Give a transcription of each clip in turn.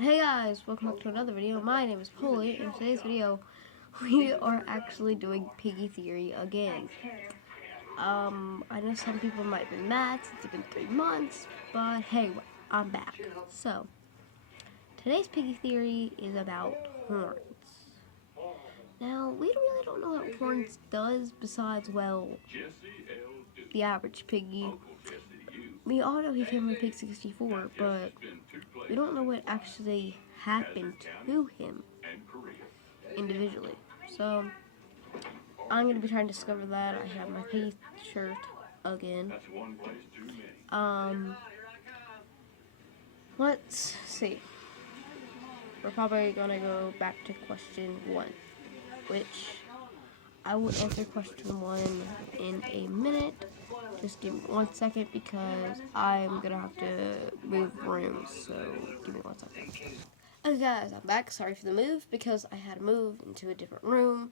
Hey guys, welcome back to another video. My name is Polly. In today's video, we are actually doing Piggy Theory again. I know some people might be mad since it's been 3 months, but hey, I'm back. So, today's Piggy Theory is about horns. Now, we really don't know what horns does besides, well, the average piggy. We all know he came from Pig 64, but we don't know what actually happened to him individually. So, I'm going to be trying to discover that. I have my Piggy shirt again. Let's see. We're probably going to go back to question 1, which I will answer question 1 in a minute. Just give me 1 second because I'm going to have to move rooms, so give me 1 second. Okay guys, I'm back. Sorry for the move because I had to move into a different room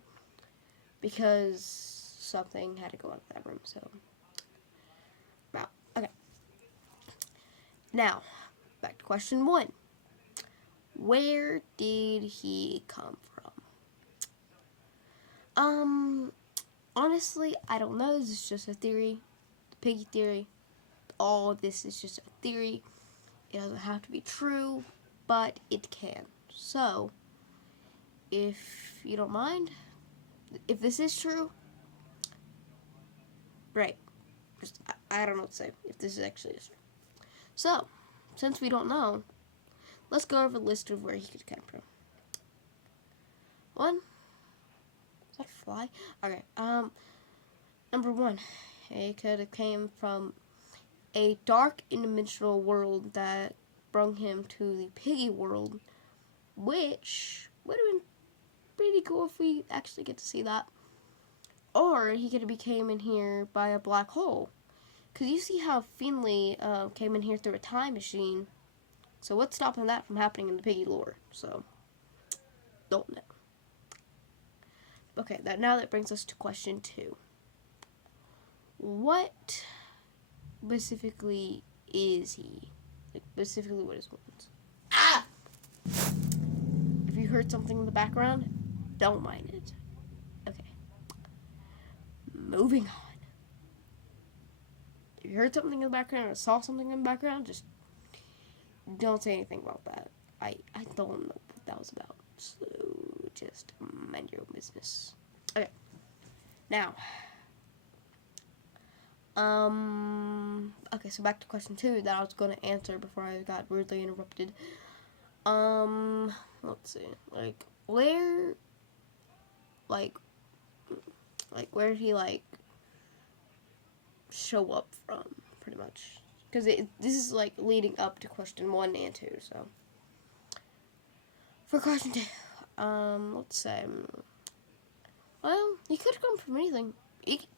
because something had to go out of that room, so. Wow, okay. Now, back to question 1. Where did he come from? Honestly, I don't know. This is just a theory. The Piggy theory. All of this is just a theory. It doesn't have to be true, but it can. So, if you don't mind, if this is true, great. Just, I don't know what to say, if this actually is true. So, since we don't know, let's go over the list of where he could come from. 1. Is that a fly? Okay, number 1. He could have came from a dark interdimensional world that brought him to the Piggy world, which would have been pretty cool if we actually get to see that. Or he could have became in here by a black hole. Because you see how Finley came in here through a time machine. So what's stopping that from happening in the Piggy lore? So, don't know. Okay, now that brings us to question 2. What specifically is he? Like, specifically what is horns? Ah! If you heard something in the background, don't mind it. Okay. Moving on. If you heard something in the background or saw something in the background, just don't say anything about that. I don't know what that was about. So just mind your own business. Okay. Now. Okay, so back to question 2 that I was going to answer before I got rudely interrupted. Let's see. Where did he, show up from, pretty much? Because this is, leading up to question 1 and 2, so. For question 2, let's say, well, he could come from anything. He could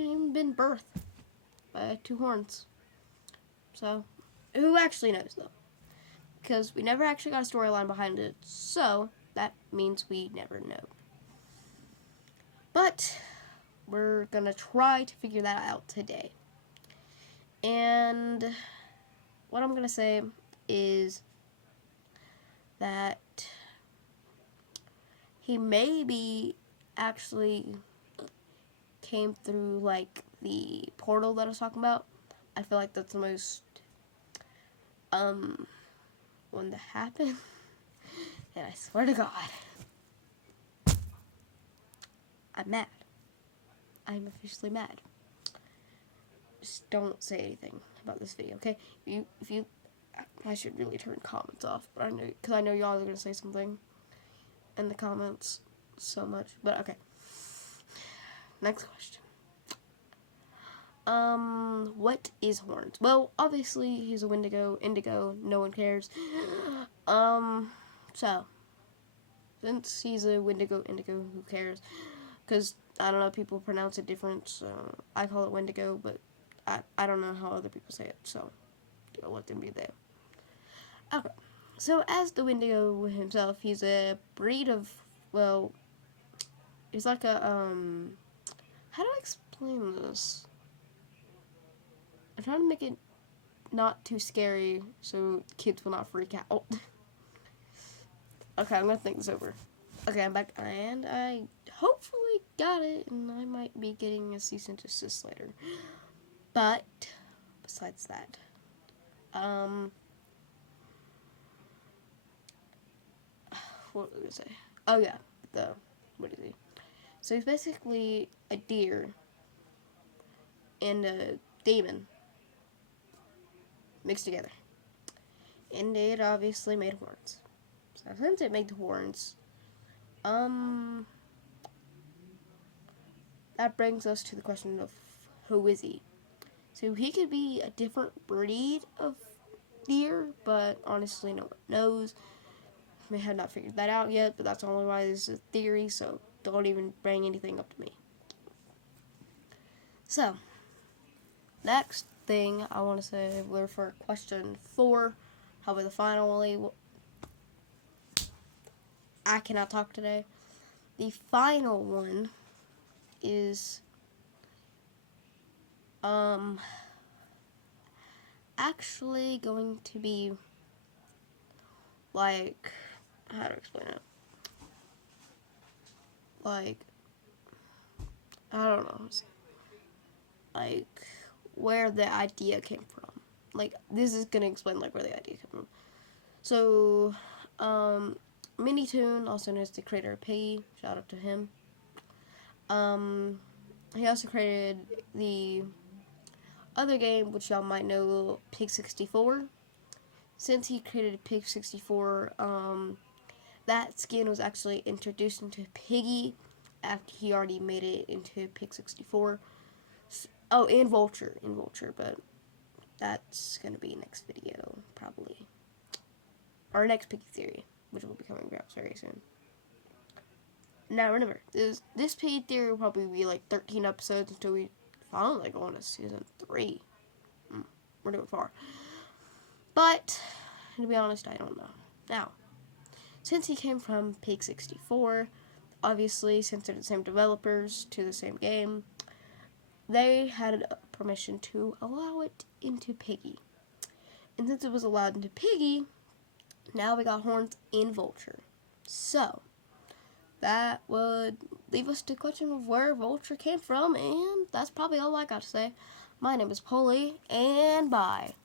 even been birthed by 2 horns. So, who actually knows, though? Because we never actually got a storyline behind it, so that means we never know. But we're gonna try to figure that out today. And what I'm gonna say is that he maybe actually came through the portal that I was talking about. I feel like that's the most one to happen. And I swear to God, I'm mad. I'm officially mad. Just don't say anything about this video, okay? If you I should really turn comments off, but because I know y'all are gonna say something in the comments so much. But okay. Next question. What is horns? Well, obviously he's a indigo, no one cares. So, since he's a indigo, who cares? Because, I don't know, people pronounce it different, so I call it Wendigo, but I don't know how other people say it, so I'll let them be there. Okay, so as the Wendigo himself, he's a breed of, well, he's like a, how do I explain this? I'm trying to make it not too scary, so kids will not freak out. Okay, I'm gonna think this over. Okay, I'm back, and I hopefully got it, and I might be getting a cease and desist later. But besides that, what was I gonna say? Oh yeah, what is he? So he's basically a deer and a demon mixed together, and it obviously made horns. So since it made the horns, that brings us to the question of who is he? So he could be a different breed of deer, but honestly no one knows. We have not figured that out yet, but that's only why this is a theory, so don't even bring anything up to me. So, next thing I want to say, we're for question 4, probably the final. I cannot talk today. The final one is actually going to be like, how to explain it? Like, I don't know. Like, where the idea came from. Like, this is gonna explain like where the idea came from. So, Minitoon, also known as the creator of Piggy, shout out to him. He also created the other game, which y'all might know, Pig 64. Since he created Pig 64, that skin was actually introduced into Piggy after he already made it into Pig 64. Oh, and Vulture, but that's gonna be next video, probably. Our next Piggy theory, which will be coming out very soon. Now remember, this Piggy theory will probably be like 13 episodes until we finally go on to season 3. We're doing far. But, to be honest, I don't know. Now, since he came from Pig 64, obviously, since they're the same developers to the same game, they had permission to allow it into Piggy. And since it was allowed into Piggy, now we got horns in Vulture. So, that would leave us to the question of where Vulture came from, and that's probably all I got to say. My name is Polly, and bye.